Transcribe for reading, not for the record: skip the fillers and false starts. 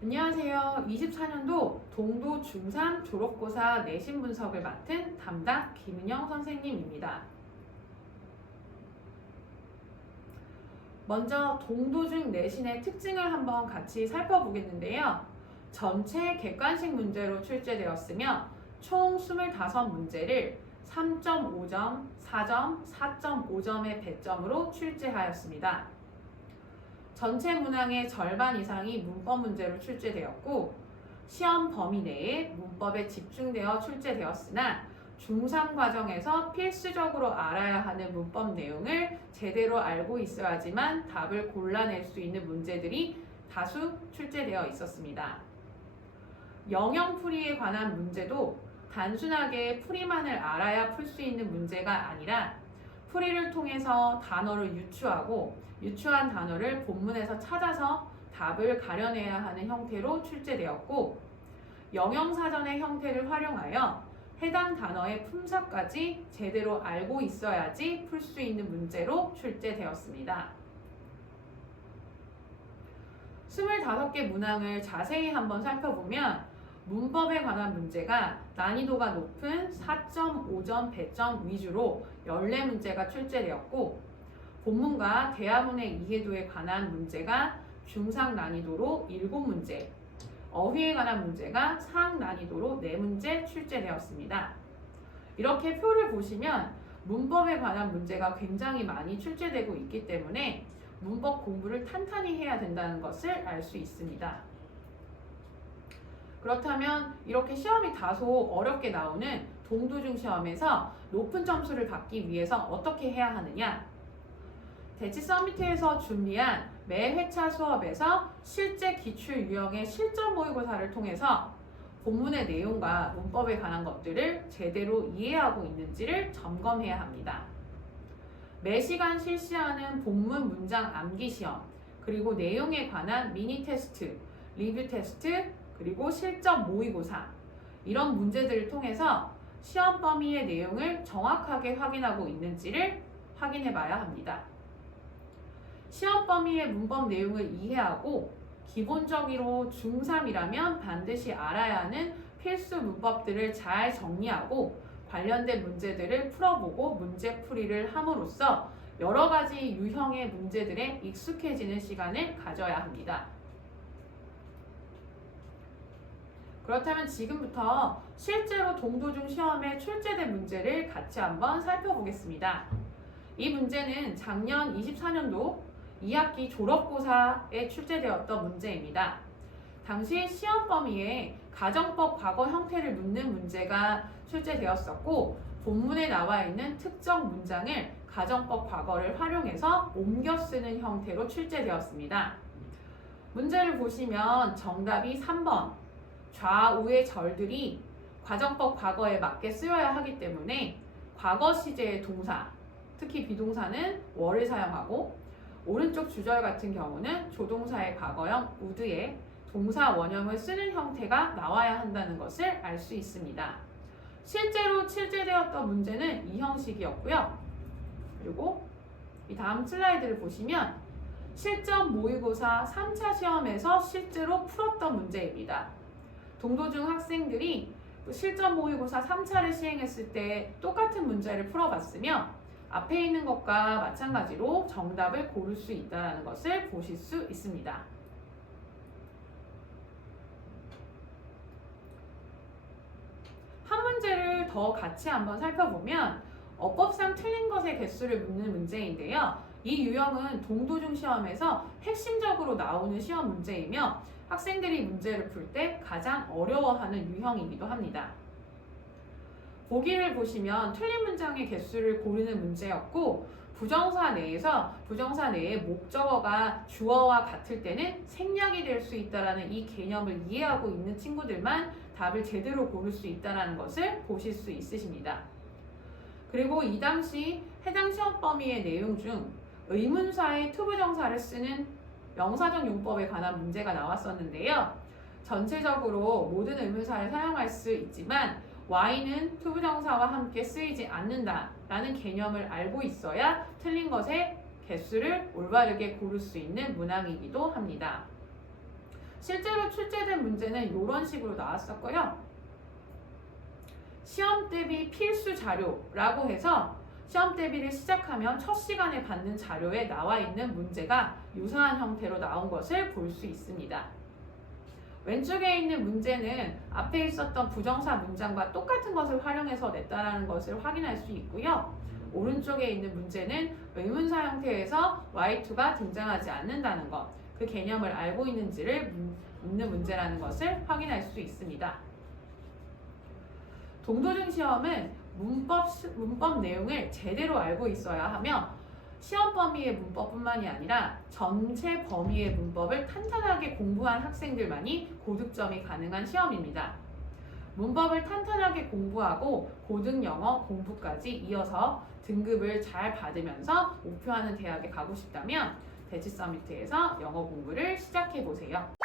안녕하세요. 24년도 동도 중3 졸업고사 내신 분석을 맡은 담당 김은영 선생님입니다. 먼저 동도중 내신의 특징을 한번 같이 살펴보겠는데요. 전체 객관식 문제로 출제되었으며 총 25문제를 3.5점, 4점, 4.5점의 배점으로 출제하였습니다. 전체 문항의 절반 이상이 문법 문제로 출제되었고 시험 범위 내에 문법에 집중되어 출제되었으나 중3 과정에서 필수적으로 알아야 하는 문법 내용을 제대로 알고 있어야지만 답을 골라낼 수 있는 문제들이 다수 출제되어 있었습니다. 영영풀이에 관한 문제도 단순하게 풀이만을 알아야 풀 수 있는 문제가 아니라 풀이를 통해서 단어를 유추하고 유추한 단어를 본문에서 찾아서 답을 가려내야 하는 형태로 출제되었고 영영사전의 형태를 활용하여 해당 단어의 품사까지 제대로 알고 있어야지 풀 수 있는 문제로 출제되었습니다. 25개 문항을 자세히 한번 살펴보면 문법에 관한 문제가 난이도가 높은 4.5점 배점 위주로 14문제가 출제되었고 본문과 대화문의 이해도에 관한 문제가 중상 난이도로 7문제, 어휘에 관한 문제가 상 난이도로 4문제 출제되었습니다. 이렇게 표를 보시면 문법에 관한 문제가 굉장히 많이 출제되고 있기 때문에 문법 공부를 탄탄히 해야 된다는 것을 알 수 있습니다. 그렇다면 이렇게 시험이 다소 어렵게 나오는 동도중 시험에서 높은 점수를 받기 위해서 어떻게 해야 하느냐? 대치 서미트에서 준비한 매 회차 수업에서 실제 기출 유형의 실전 모의고사를 통해서 본문의 내용과 문법에 관한 것들을 제대로 이해하고 있는지를 점검해야 합니다. 매 시간 실시하는 본문 문장 암기 시험, 그리고 내용에 관한 미니 테스트, 리뷰 테스트, 그리고 실전 모의고사 이런 문제들을 통해서 시험 범위의 내용을 정확하게 확인하고 있는지를 확인해 봐야 합니다. 시험 범위의 문법 내용을 이해하고 기본적으로 중3이라면 반드시 알아야 하는 필수 문법들을 잘 정리하고 관련된 문제들을 풀어보고 문제풀이를 함으로써 여러 가지 유형의 문제들에 익숙해지는 시간을 가져야 합니다. 그렇다면 지금부터 실제로 동도중 시험에 출제된 문제를 같이 한번 살펴보겠습니다. 이 문제는 작년 24년도 2학기 졸업고사에 출제되었던 문제입니다. 당시 시험 범위에 가정법 과거 형태를 묻는 문제가 출제되었었고 본문에 나와 있는 특정 문장을 가정법 과거를 활용해서 옮겨 쓰는 형태로 출제되었습니다. 문제를 보시면 정답이 3번 좌우의 절들이 가정법 과거에 맞게 쓰여야 하기 때문에 과거 시제의 동사, 특히 비동사는 were 를 사용하고 오른쪽 주절 같은 경우는 조동사의 과거형 would에 동사 원형을 쓰는 형태가 나와야 한다는 것을 알 수 있습니다. 실제로 출제되었던 문제는 이 형식이었고요. 그리고 이 다음 슬라이드를 보시면 실전 모의고사 3차 시험에서 실제로 풀었던 문제입니다. 동도중 학생들이 실전 모의고사 3차를 시행했을 때 똑같은 문제를 풀어봤으며 앞에 있는 것과 마찬가지로 정답을 고를 수 있다는 것을 보실 수 있습니다. 한 문제를 더 같이 한번 살펴보면 어법상 틀린 것의 개수를 묻는 문제인데요. 이 유형은 동도중 시험에서 핵심적으로 나오는 시험 문제이며 학생들이 문제를 풀 때 가장 어려워하는 유형이기도 합니다. 보기를 보시면 틀린 문장의 개수를 고르는 문제였고 부정사 내에 목적어가 주어와 같을 때는 생략이 될 수 있다는 이 개념을 이해하고 있는 친구들만 답을 제대로 고를 수 있다는 것을 보실 수 있으십니다. 그리고 이 당시 해당 시험 범위의 내용 중 의문사의 투부정사를 쓰는 명사적 용법에 관한 문제가 나왔었는데요. 전체적으로 모든 의문사를 사용할 수 있지만 Y는 투부정사와 함께 쓰이지 않는다라는 개념을 알고 있어야 틀린 것의 개수를 올바르게 고를 수 있는 문항이기도 합니다. 실제로 출제된 문제는 이런 식으로 나왔었고요. 시험 대비 필수 자료라고 해서 시험 대비를 시작하면 첫 시간에 받는 자료에 나와 있는 문제가 유사한 형태로 나온 것을 볼 수 있습니다. 왼쪽에 있는 문제는 앞에 있었던 부정사 문장과 똑같은 것을 활용해서 냈다는 것을 확인할 수 있고요. 오른쪽에 있는 문제는 의문사 형태에서 Y2가 등장하지 않는다는 것, 그 개념을 알고 있는지를 묻는 문제라는 것을 확인할 수 있습니다. 동도중 시험은 문법 내용을 제대로 알고 있어야 하며 시험 범위의 문법뿐만이 아니라 전체 범위의 문법을 탄탄하게 공부한 학생들만이 고득점이 가능한 시험입니다. 문법을 탄탄하게 공부하고 고등 영어 공부까지 이어서 등급을 잘 받으면서 목표하는 대학에 가고 싶다면 대치 서미트에서 영어 공부를 시작해 보세요.